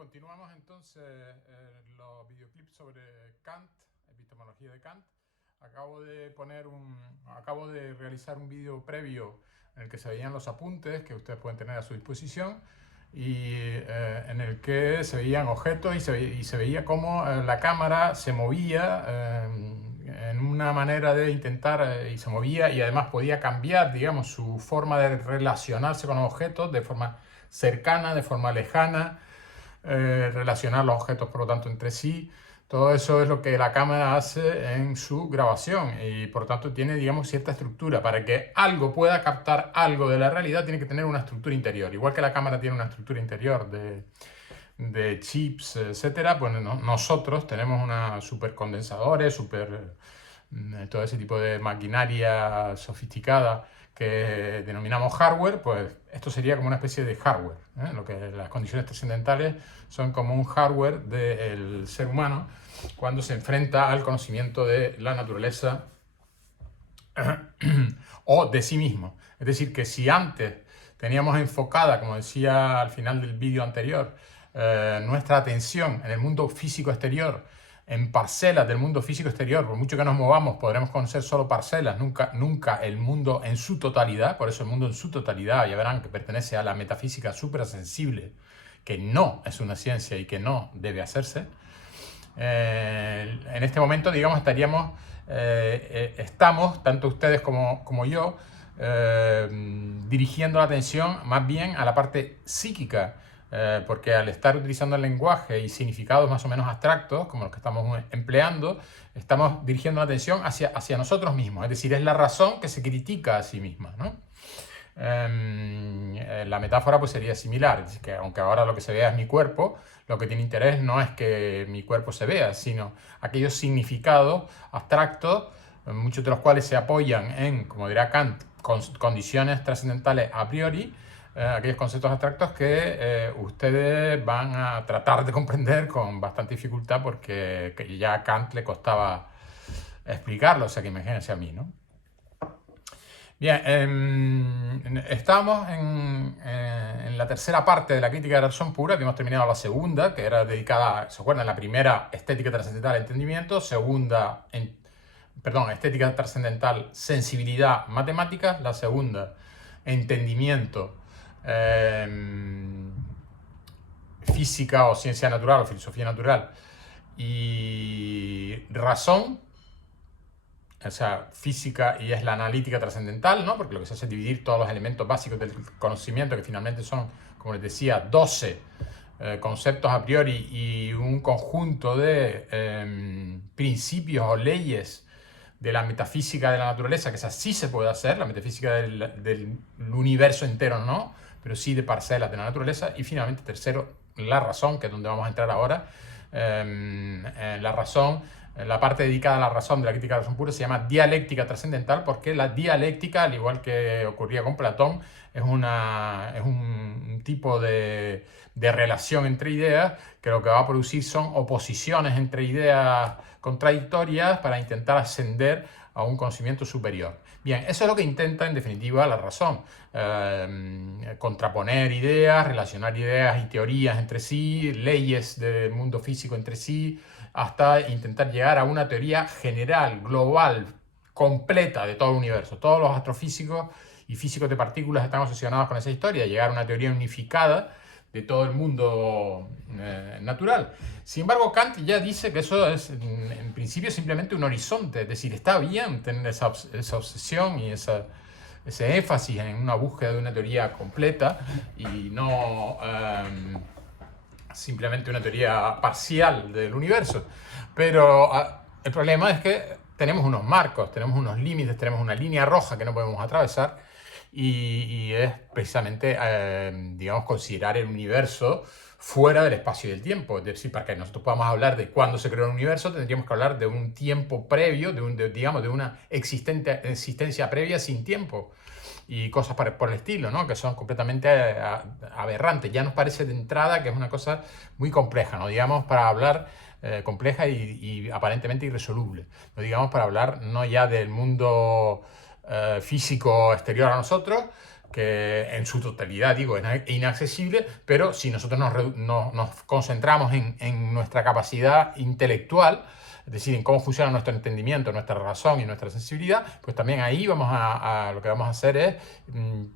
continuamos entonces los videoclips sobre Kant, epistemología de Kant. Acabo de realizar un vídeo previo en el que se veían los apuntes que ustedes pueden tener a su disposición y en el que se veían objetos y se veía cómo la cámara se movía en una manera de intentar y se movía y además podía cambiar, digamos, su forma de relacionarse con los objetos de forma cercana, de forma lejana, relacionar los objetos por lo tanto entre sí. Todo eso es lo que la cámara hace en su grabación y por tanto tiene, digamos, cierta estructura. Para que algo pueda captar algo de la realidad tiene que tener una estructura interior. Igual que la cámara tiene una estructura interior de chips, etcétera, pues nosotros tenemos una supercondensadores, todo ese tipo de maquinaria sofisticada que denominamos hardware. Pues esto sería como una especie de hardware, ¿eh? Lo que las condiciones trascendentales son como un hardware del ser humano cuando se enfrenta al conocimiento de la naturaleza o de sí mismo. Es decir, que si antes teníamos enfocada, como decía al final del vídeo anterior, nuestra atención en el mundo físico exterior, en parcelas del mundo físico exterior, por mucho que nos movamos, podremos conocer solo parcelas, nunca el mundo en su totalidad. Por eso el mundo en su totalidad, ya verán que pertenece a la metafísica suprasensible, que no es una ciencia y que no debe hacerse. En este momento, digamos, estamos, tanto ustedes como yo, dirigiendo la atención más bien a la parte psíquica, porque al estar utilizando el lenguaje y significados más o menos abstractos, como los que estamos empleando, estamos dirigiendo la atención hacia nosotros mismos. Es decir, es la razón que se critica a sí misma, ¿no? La metáfora pues sería similar, es que aunque ahora lo que se vea es mi cuerpo, lo que tiene interés no es que mi cuerpo se vea, sino aquellos significados abstractos, muchos de los cuales se apoyan en, como dirá Kant, condiciones trascendentales a priori, aquellos conceptos abstractos que ustedes van a tratar de comprender con bastante dificultad porque ya a Kant le costaba explicarlo, o sea que imagínense a mí, ¿no? Bien, estamos en la tercera parte de la crítica de la razón pura. Habíamos terminado la segunda, que era dedicada, ¿se acuerdan? La primera, estética trascendental, entendimiento. Segunda, estética trascendental, sensibilidad, matemáticas. La segunda, entendimiento, física o ciencia natural o filosofía natural y razón. O sea, física, y es la analítica trascendental, ¿no? Porque lo que se hace es dividir todos los elementos básicos del conocimiento, que finalmente son, como les decía, 12 conceptos a priori y un conjunto de principios o leyes de la metafísica de la naturaleza, que esa sí se puede hacer, la metafísica del universo entero no, pero sí de parcelas de la naturaleza. Y finalmente, tercero, la razón, que es donde vamos a entrar ahora. La razón, la parte dedicada a la razón de la crítica de la razón pura se llama dialéctica trascendental, porque la dialéctica, al igual que ocurría con Platón, es un tipo de relación entre ideas que lo que va a producir son oposiciones entre ideas contradictorias para intentar ascender a un conocimiento superior. Bien, eso es lo que intenta en definitiva la razón, contraponer ideas, relacionar ideas y teorías entre sí, leyes del mundo físico entre sí, hasta intentar llegar a una teoría general, global, completa de todo el universo. Todos los astrofísicos y físicos de partículas están obsesionados con esa historia, llegar a una teoría unificada de todo el mundo natural. Sin embargo, Kant ya dice que eso es, en principio, simplemente un horizonte. Es decir, está bien tener esa obsesión y ese énfasis en una búsqueda de una teoría completa y no simplemente una teoría parcial del universo. Pero el problema es que tenemos unos marcos, tenemos unos límites, tenemos una línea roja que no podemos atravesar. Y es precisamente, digamos, considerar el universo fuera del espacio y del tiempo. Es decir, para que nosotros podamos hablar de cuándo se creó el universo, tendríamos que hablar de un tiempo previo, digamos, de una existencia previa sin tiempo. Y cosas por el estilo, ¿no? Que son completamente aberrantes. Ya nos parece de entrada que es una cosa muy compleja, ¿no? Digamos, para hablar compleja y aparentemente irresoluble. No digamos para hablar no ya del mundo físico exterior a nosotros, que en su totalidad, digo, es inaccesible, pero si nosotros nos concentramos en nuestra capacidad intelectual, es decir, en cómo funciona nuestro entendimiento, nuestra razón y nuestra sensibilidad, pues también ahí lo que vamos a hacer es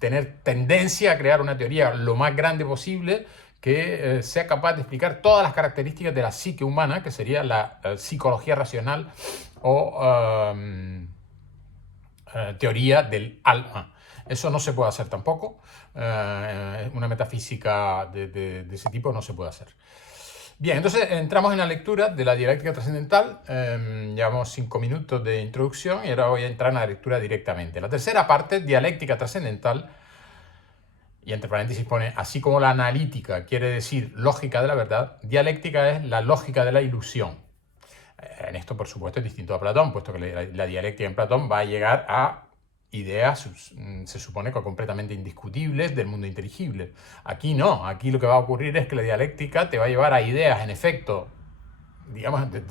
tener tendencia a crear una teoría lo más grande posible que sea capaz de explicar todas las características de la psique humana, que sería la psicología racional o teoría del alma. Eso no se puede hacer tampoco. Una metafísica de ese tipo no se puede hacer. Bien, entonces entramos en la lectura de la dialéctica trascendental. Llevamos 5 minutos de introducción y ahora voy a entrar en la lectura directamente. La tercera parte, dialéctica trascendental, y entre paréntesis pone, así como la analítica quiere decir lógica de la verdad, dialéctica es la lógica de la ilusión. En esto, por supuesto, es distinto a Platón, puesto que la dialéctica en Platón va a llegar a ideas, se supone que completamente indiscutibles del mundo inteligible. Aquí no, aquí lo que va a ocurrir es que la dialéctica te va a llevar a ideas, en efecto, digamos, de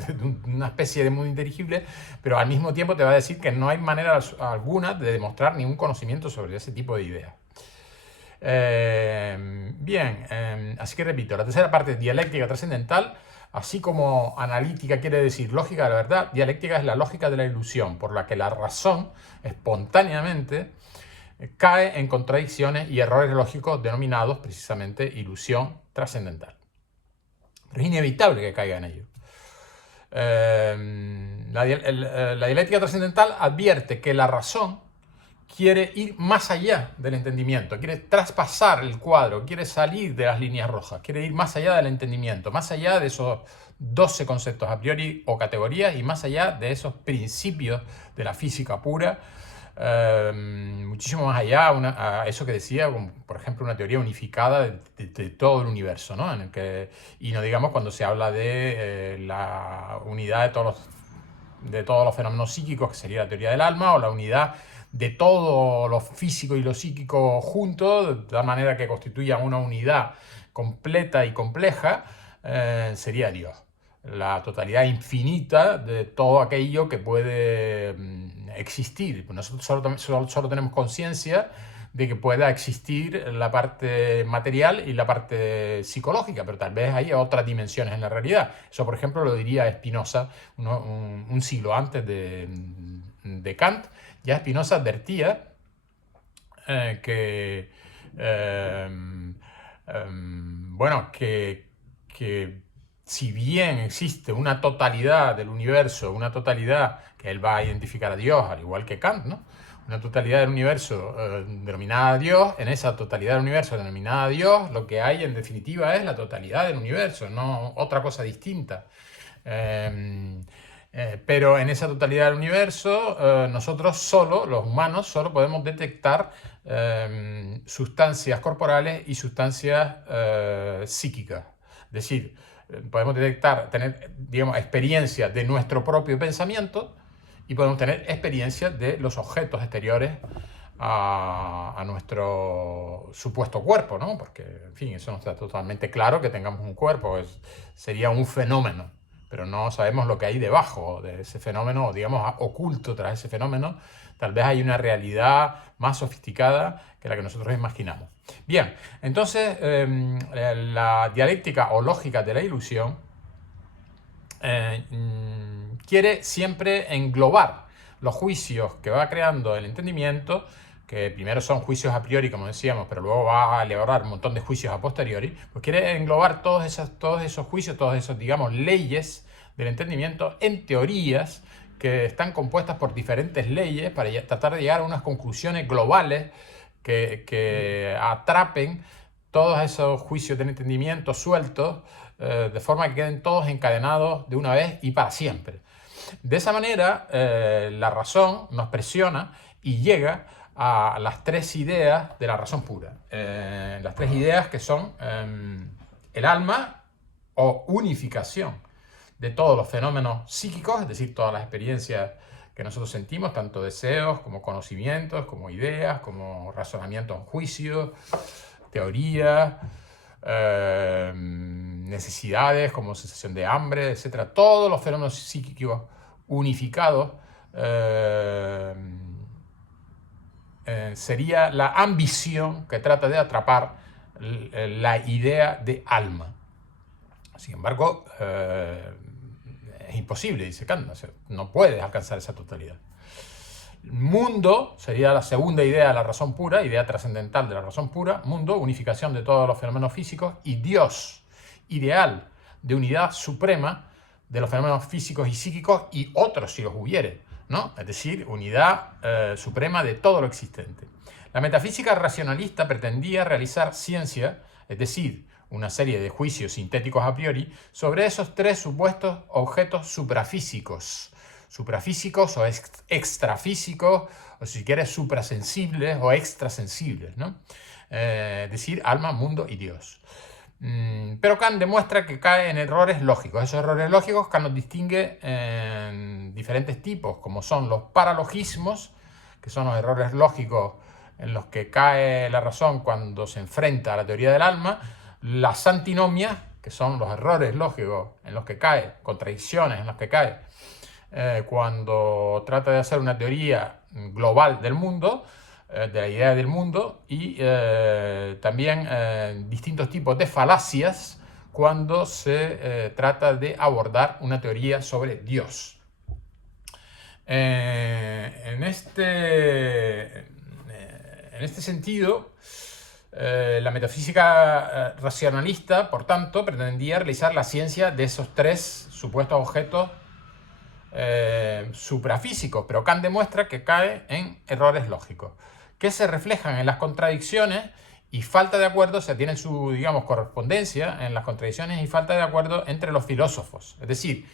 una especie de mundo inteligible, pero al mismo tiempo te va a decir que no hay manera alguna de demostrar ningún conocimiento sobre ese tipo de ideas. Así que repito, la tercera parte es dialéctica trascendental. Así como analítica quiere decir lógica de la verdad, dialéctica es la lógica de la ilusión, por la que la razón espontáneamente cae en contradicciones y errores lógicos denominados precisamente ilusión trascendental. Pero es inevitable que caiga en ello. La dialéctica trascendental advierte que la razón quiere ir más allá del entendimiento, quiere traspasar el cuadro, quiere salir de las líneas rojas, quiere ir más allá del entendimiento, más allá de esos 12 conceptos a priori o categorías y más allá de esos principios de la física pura, muchísimo más allá a eso que decía, como, por ejemplo, una teoría unificada de todo el universo, ¿no? Y no digamos cuando se habla de la unidad de todos los fenómenos psíquicos, que sería la teoría del alma, o la unidad de todo lo físico y lo psíquico juntos, de tal manera que constituyan una unidad completa y compleja, sería Dios. La totalidad infinita de todo aquello que puede existir. Nosotros solo tenemos conciencia de que pueda existir la parte material y la parte psicológica, pero tal vez haya otras dimensiones en la realidad. Eso, por ejemplo, lo diría Spinoza un siglo antes de Kant. Ya Spinoza advertía que si bien existe una totalidad del universo, una totalidad que él va a identificar a Dios, al igual que Kant, ¿no? Una totalidad del universo denominada Dios, en esa totalidad del universo denominada Dios, lo que hay en definitiva es la totalidad del universo, no otra cosa distinta. Pero en esa totalidad del universo, nosotros los humanos, solo podemos detectar sustancias corporales y sustancias psíquicas. Es decir, podemos tener, digamos, experiencias de nuestro propio pensamiento y podemos tener experiencias de los objetos exteriores a nuestro supuesto cuerpo, ¿no? Porque, en fin, eso no está totalmente claro que tengamos un cuerpo, sería un fenómeno, pero no sabemos lo que hay debajo de ese fenómeno, o digamos, oculto tras ese fenómeno. Tal vez hay una realidad más sofisticada que la que nosotros imaginamos. Bien, entonces la dialéctica o lógica de la ilusión quiere siempre englobar los juicios que va creando el entendimiento, que primero son juicios a priori, como decíamos, pero luego va a elaborar un montón de juicios a posteriori, pues quiere englobar todos esos juicios, todos esos, digamos, leyes del entendimiento en teorías que están compuestas por diferentes leyes para tratar de llegar a unas conclusiones globales que atrapen todos esos juicios del entendimiento sueltos, de forma que queden todos encadenados de una vez y para siempre. De esa manera, la razón nos presiona y llega a las tres ideas de la razón pura. Las tres ideas que son el alma o unificación de todos los fenómenos psíquicos, es decir, todas las experiencias que nosotros sentimos, tanto deseos como conocimientos, como ideas, como razonamientos, juicios, teorías, necesidades como sensación de hambre, etc. Todos los fenómenos psíquicos unificados sería la ambición que trata de atrapar la idea de alma. Sin embargo, es imposible, dice Kant, no puedes alcanzar esa totalidad. Mundo sería la segunda idea de la razón pura, idea trascendental de la razón pura. Mundo, unificación de todos los fenómenos físicos. Y Dios, ideal de unidad suprema de los fenómenos físicos y psíquicos y otros si los hubiere, ¿no? Es decir, unidad suprema de todo lo existente. La metafísica racionalista pretendía realizar ciencia, es decir, una serie de juicios sintéticos a priori, sobre esos tres supuestos objetos suprafísicos o extrafísicos, o si quieres suprasensibles o extrasensibles, ¿no? Es decir, alma, mundo y Dios. Pero Kant demuestra que cae en errores lógicos. Esos errores lógicos Kant los distingue en diferentes tipos, como son los paralogismos, que son los errores lógicos en los que cae la razón cuando se enfrenta a la teoría del alma, las antinomias, que son los errores lógicos en los que cae, contradicciones en los que cae cuando trata de hacer una teoría global del mundo, de la idea del mundo, y también distintos tipos de falacias cuando se trata de abordar una teoría sobre Dios. En este sentido, la metafísica racionalista, por tanto, pretendía realizar la ciencia de esos tres supuestos objetos suprafísicos, pero Kant demuestra que cae en errores lógicos, que se reflejan en las contradicciones y falta de acuerdo, tienen su, digamos, correspondencia en las contradicciones y falta de acuerdo entre los filósofos. Es decir,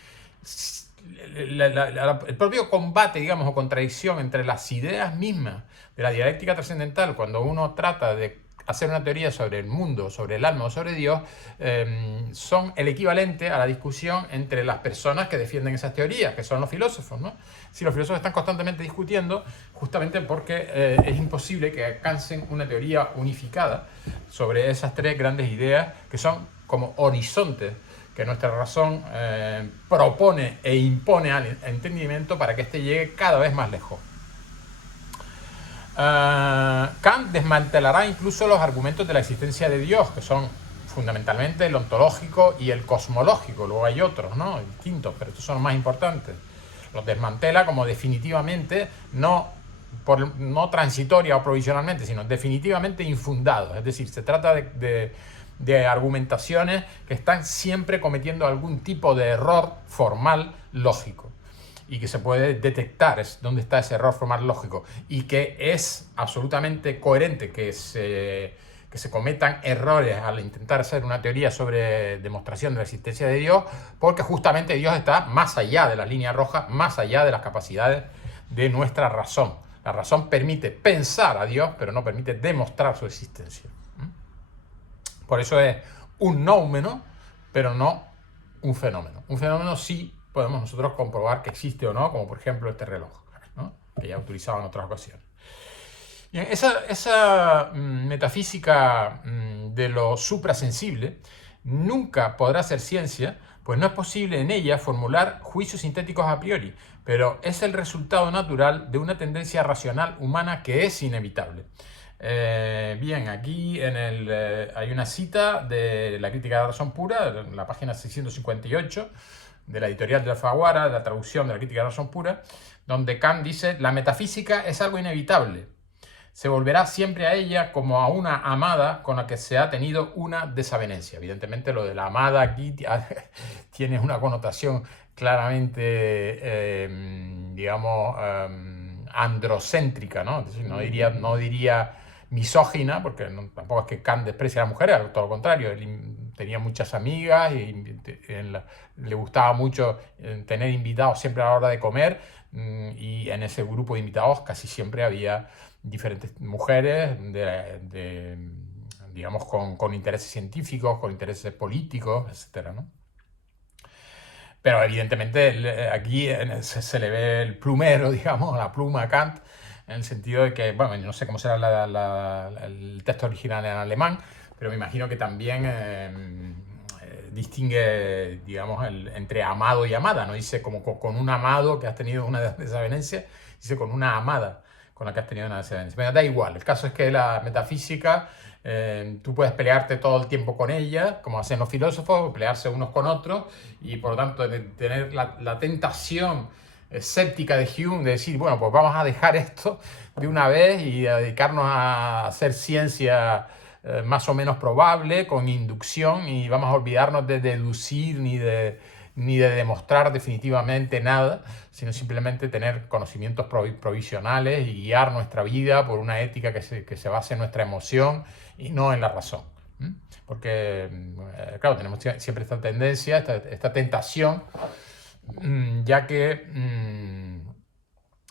el propio combate, digamos, o contradicción entre las ideas mismas de la dialéctica trascendental, cuando uno trata de hacer una teoría sobre el mundo, sobre el alma o sobre Dios, son el equivalente a la discusión entre las personas que defienden esas teorías, que son los filósofos, ¿no? Si los filósofos están constantemente discutiendo, justamente porque es imposible que alcancen una teoría unificada sobre esas tres grandes ideas que son como horizontes que nuestra razón propone e impone al entendimiento para que éste llegue cada vez más lejos. Kant desmantelará incluso los argumentos de la existencia de Dios, que son fundamentalmente el ontológico y el cosmológico. Luego hay otros, ¿no?, distintos, pero estos son los más importantes. Los desmantela como definitivamente, no transitoria o provisionalmente, sino definitivamente infundados. Es decir, se trata de argumentaciones que están siempre cometiendo algún tipo de error formal lógico, y que se puede detectar dónde está ese error formal lógico, y que es absolutamente coherente que se cometan errores al intentar hacer una teoría sobre demostración de la existencia de Dios, porque justamente Dios está más allá de las líneas rojas, más allá de las capacidades de nuestra razón. La razón permite pensar a Dios, pero no permite demostrar su existencia. Por eso es un noumeno, pero no un fenómeno. Un fenómeno sí podemos nosotros comprobar que existe o no, como por ejemplo este reloj, ¿no?, que ya he utilizado en otras ocasiones. Bien, esa metafísica de lo suprasensible nunca podrá ser ciencia, pues no es posible en ella formular juicios sintéticos a priori, pero es el resultado natural de una tendencia racional humana que es inevitable. Bien, aquí hay una cita de la Crítica de la Razón Pura, en la página 658, de la editorial de Alfaguara, de la traducción de la Crítica de la Razón Pura, donde Kant dice: la metafísica es algo inevitable. Se volverá siempre a ella como a una amada con la que se ha tenido una desavenencia. Evidentemente lo de la amada aquí tiene una connotación claramente, digamos, androcéntrica, ¿no? Es decir, no diría misógina, porque tampoco es que Kant desprecie a las mujeres, todo lo contrario. Él tenía muchas amigas y le gustaba mucho tener invitados siempre a la hora de comer, y en ese grupo de invitados casi siempre había diferentes mujeres digamos, con intereses científicos, con intereses políticos, etc., ¿no? Pero evidentemente aquí se le ve el plumero, digamos, la pluma a Kant, en el sentido de que, bueno, no sé cómo será el texto original en alemán, pero me imagino que también distingue, digamos, entre amado y amada. No dice como con un amado que has tenido una desavenencia, dice con una amada con la que has tenido una desavenencia. Pero da igual, el caso es que la metafísica, tú puedes pelearte todo el tiempo con ella, como hacen los filósofos, pelearse unos con otros, y por lo tanto tener la tentación escéptica de Hume de decir, bueno, pues vamos a dejar esto de una vez y a dedicarnos a hacer ciencia más o menos probable, con inducción, y vamos a olvidarnos de deducir ni de demostrar definitivamente nada, sino simplemente tener conocimientos provisionales y guiar nuestra vida por una ética que se base en nuestra emoción y no en la razón. Porque, claro, tenemos siempre esta tendencia, esta tentación, ya que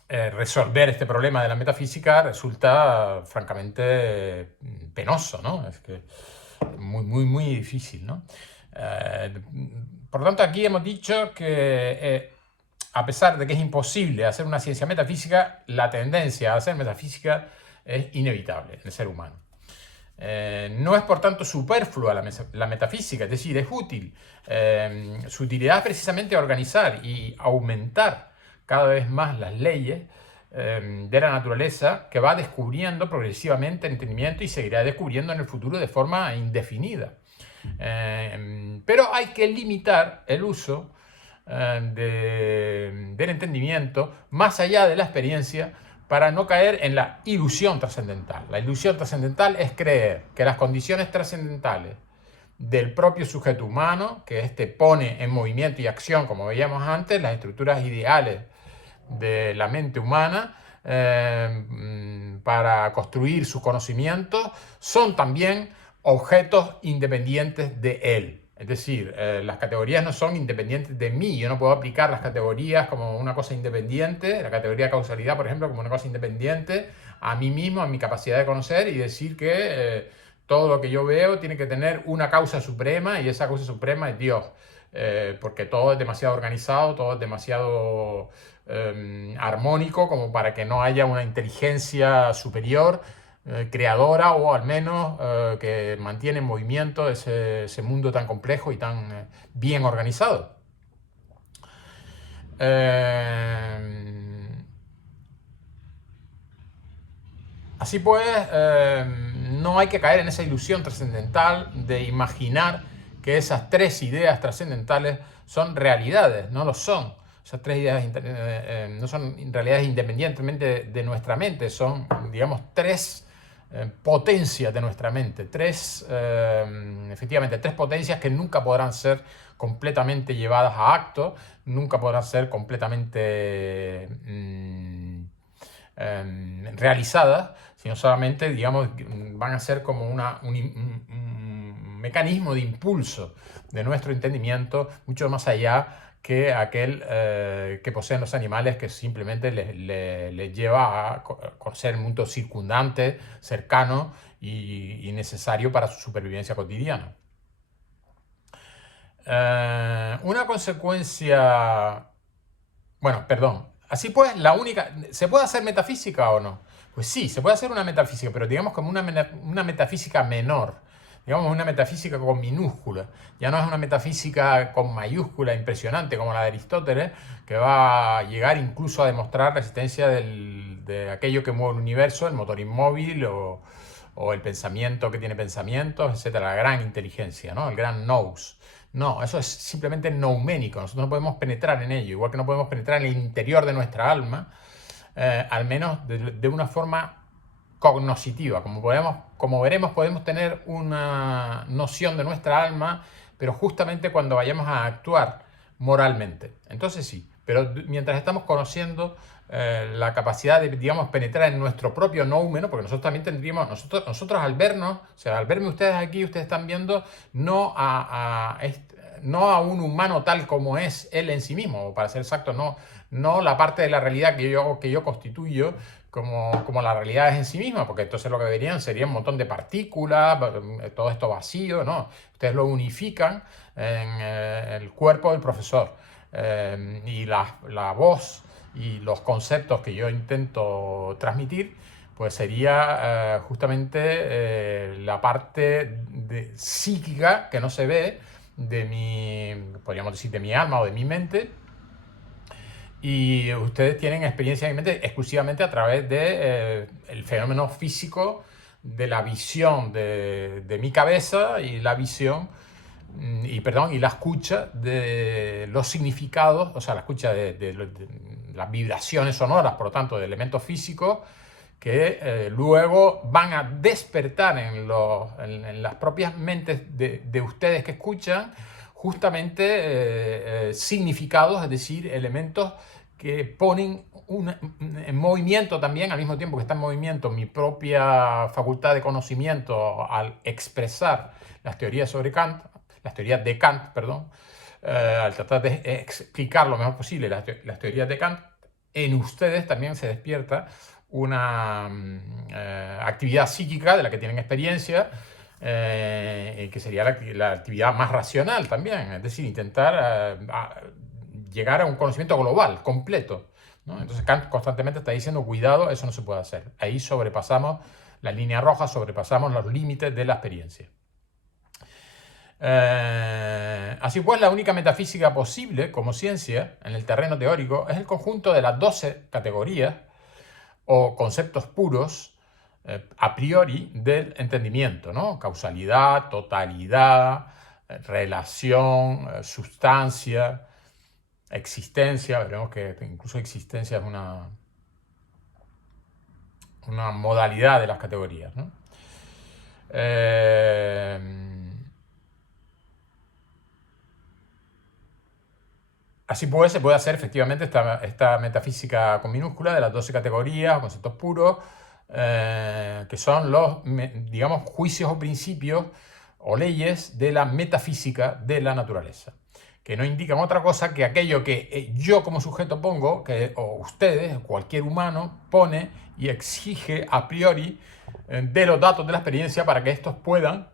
resolver este problema de la metafísica resulta francamente penoso, ¿no? Es que muy difícil, ¿no? Por lo tanto, aquí hemos dicho que a pesar de que es imposible hacer una ciencia metafísica, la tendencia a hacer metafísica es inevitable en el ser humano. No es por tanto superflua la metafísica, es decir, es útil. Su utilidad es precisamente organizar y aumentar cada vez más las leyes de la naturaleza, que va descubriendo progresivamente el entendimiento y seguirá descubriendo en el futuro de forma indefinida. Pero hay que limitar el uso del entendimiento más allá de la experiencia para no caer en la ilusión trascendental. La ilusión trascendental es creer que las condiciones trascendentales del propio sujeto humano, que éste pone en movimiento y acción, como veíamos antes, las estructuras ideales de la mente humana para construir sus conocimientos, son también objetos independientes de él. Es decir, las categorías no son independientes de mí. Yo no puedo aplicar las categorías como una cosa independiente, la categoría de causalidad, por ejemplo, como una cosa independiente a mí mismo, a mi capacidad de conocer, y decir que todo lo que yo veo tiene que tener una causa suprema, y esa causa suprema es Dios. Porque todo es demasiado organizado, todo es demasiado armónico como para que no haya una inteligencia superior creadora, o al menos que mantiene en movimiento ese mundo tan complejo y tan bien organizado. Así pues, no hay que caer en esa ilusión trascendental de imaginar que esas tres ideas trascendentales son realidades. No lo son. Esas tres ideas no son realidades independientemente de nuestra mente, son, digamos, tres potencias de nuestra mente, efectivamente, tres potencias que nunca podrán ser completamente llevadas a acto, nunca podrán ser completamente realizadas, sino solamente, digamos, van a ser como un mecanismo de impulso de nuestro entendimiento, mucho más allá que aquel que poseen los animales, que simplemente les lleva a conocer el mundo circundante, cercano y necesario para su supervivencia cotidiana. Una consecuencia... Bueno, perdón. Así pues, ¿se puede hacer metafísica o no? Pues sí, se puede hacer una metafísica, pero digamos como una metafísica menor. Digamos una metafísica con minúscula. Ya no es una metafísica con mayúscula impresionante como la de Aristóteles, que va a llegar incluso a demostrar la existencia de aquello que mueve el universo, el motor inmóvil o el pensamiento que tiene pensamientos, etcétera, la gran inteligencia, ¿no? El gran nous. No, eso es simplemente nouménico. Nosotros no podemos penetrar en ello, igual que no podemos penetrar en el interior de nuestra alma, al menos de una forma cognoscitiva. Como veremos, podemos tener una noción de nuestra alma, pero justamente cuando vayamos a actuar moralmente. Entonces sí, pero mientras estamos conociendo la capacidad de, digamos, penetrar en nuestro propio noumeno, porque nosotros también tendríamos, nosotros al vernos, o sea, al verme ustedes aquí, ustedes están viendo no a un humano tal como es él en sí mismo, o para ser exacto, no la parte de la realidad que yo constituyo como la realidad es en sí misma, porque entonces lo que verían sería un montón de partículas, todo esto vacío, ¿no? Ustedes lo unifican en el cuerpo del profesor, y la voz y los conceptos que yo intento transmitir, pues sería justamente la parte psíquica que no se ve podríamos decir, de mi alma o de mi mente, y ustedes tienen experiencia en mente exclusivamente a través de el fenómeno físico de la visión de mi cabeza y la visión y la escucha de los significados, o sea, la escucha de las vibraciones sonoras, por lo tanto, de elementos físicos que luego van a despertar en las propias mentes de ustedes que escuchan justamente significados, es decir, elementos que ponen en movimiento también, al mismo tiempo que está en movimiento mi propia facultad de conocimiento al expresar las teorías sobre Kant, las teorías de Kant, perdón, al tratar de explicar lo mejor posible las teorías de Kant, en ustedes también se despierta una actividad psíquica de la que tienen experiencia, que sería la actividad más racional también, es decir, intentar llegar a un conocimiento global, completo, ¿no? Entonces Kant constantemente está diciendo, cuidado, eso no se puede hacer. Ahí sobrepasamos la línea roja, sobrepasamos los límites de la experiencia. Así pues, la única metafísica posible como ciencia en el terreno teórico es el conjunto de las 12 categorías o conceptos puros a priori del entendimiento, ¿no? Causalidad, totalidad, relación, sustancia, existencia. Veremos que incluso existencia es una modalidad de las categorías, ¿no? Así pues, se puede hacer efectivamente esta metafísica con minúscula de las 12 categorías o conceptos puros, que son los, digamos, juicios o principios o leyes de la metafísica de la naturaleza, que no indican otra cosa que aquello que yo como sujeto pongo, o ustedes, cualquier humano, pone y exige a priori de los datos de la experiencia para que estos puedan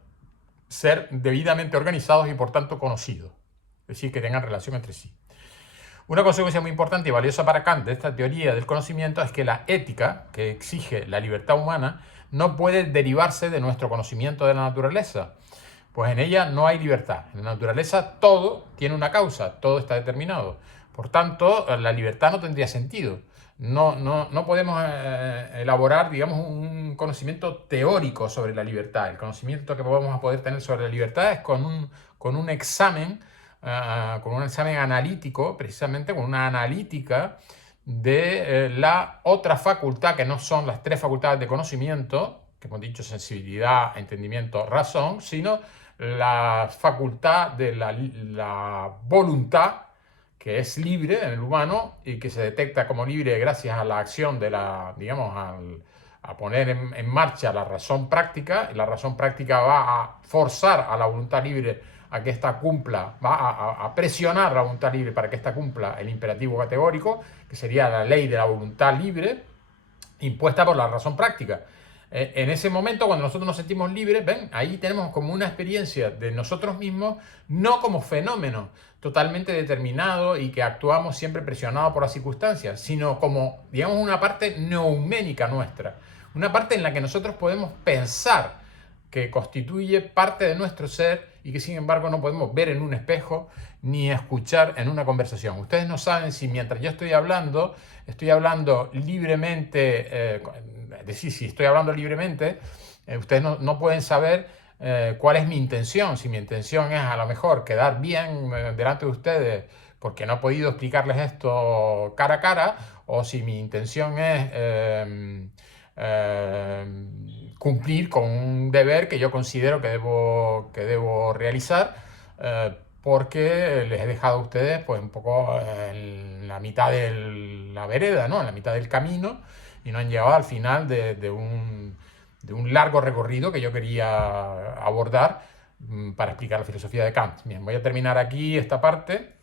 ser debidamente organizados y por tanto conocidos, es decir, que tengan relación entre sí. Una consecuencia muy importante y valiosa para Kant de esta teoría del conocimiento es que la ética, que exige la libertad humana, no puede derivarse de nuestro conocimiento de la naturaleza, pues en ella no hay libertad. En la naturaleza todo tiene una causa, todo está determinado. Por tanto, la libertad no tendría sentido. No podemos elaborar, digamos, un conocimiento teórico sobre la libertad. El conocimiento que vamos a poder tener sobre la libertad es con un examen analítico, precisamente con una analítica de la otra facultad, que no son las 3 facultades de conocimiento, que hemos dicho sensibilidad, entendimiento, razón, sino la facultad de la voluntad, que es libre en el humano y que se detecta como libre gracias a la acción de digamos, a poner en marcha la razón práctica, y la razón práctica va a forzar a la voluntad libre a que ésta cumpla, va a presionar la voluntad libre para que ésta cumpla el imperativo categórico, que sería la ley de la voluntad libre, impuesta por la razón práctica. En ese momento, cuando nosotros nos sentimos libres, ven, ahí tenemos como una experiencia de nosotros mismos, no como fenómeno totalmente determinado y que actuamos siempre presionados por las circunstancias, sino como, digamos, una parte neuménica nuestra, una parte en la que nosotros podemos pensar, que constituye parte de nuestro ser y que sin embargo no podemos ver en un espejo ni escuchar en una conversación. Ustedes no saben si mientras yo estoy hablando libremente, es decir, si estoy hablando libremente, ustedes no pueden saber cuál es mi intención. Si mi intención es a lo mejor quedar bien delante de ustedes porque no he podido explicarles esto cara a cara, o si mi intención es cumplir con un deber que yo considero que debo realizar, porque les he dejado a ustedes pues un poco en la mitad de la vereda, ¿no? En la mitad del camino, y no han llegado al final de un largo recorrido que yo quería abordar para explicar la filosofía de Kant. Bien, voy a terminar aquí esta parte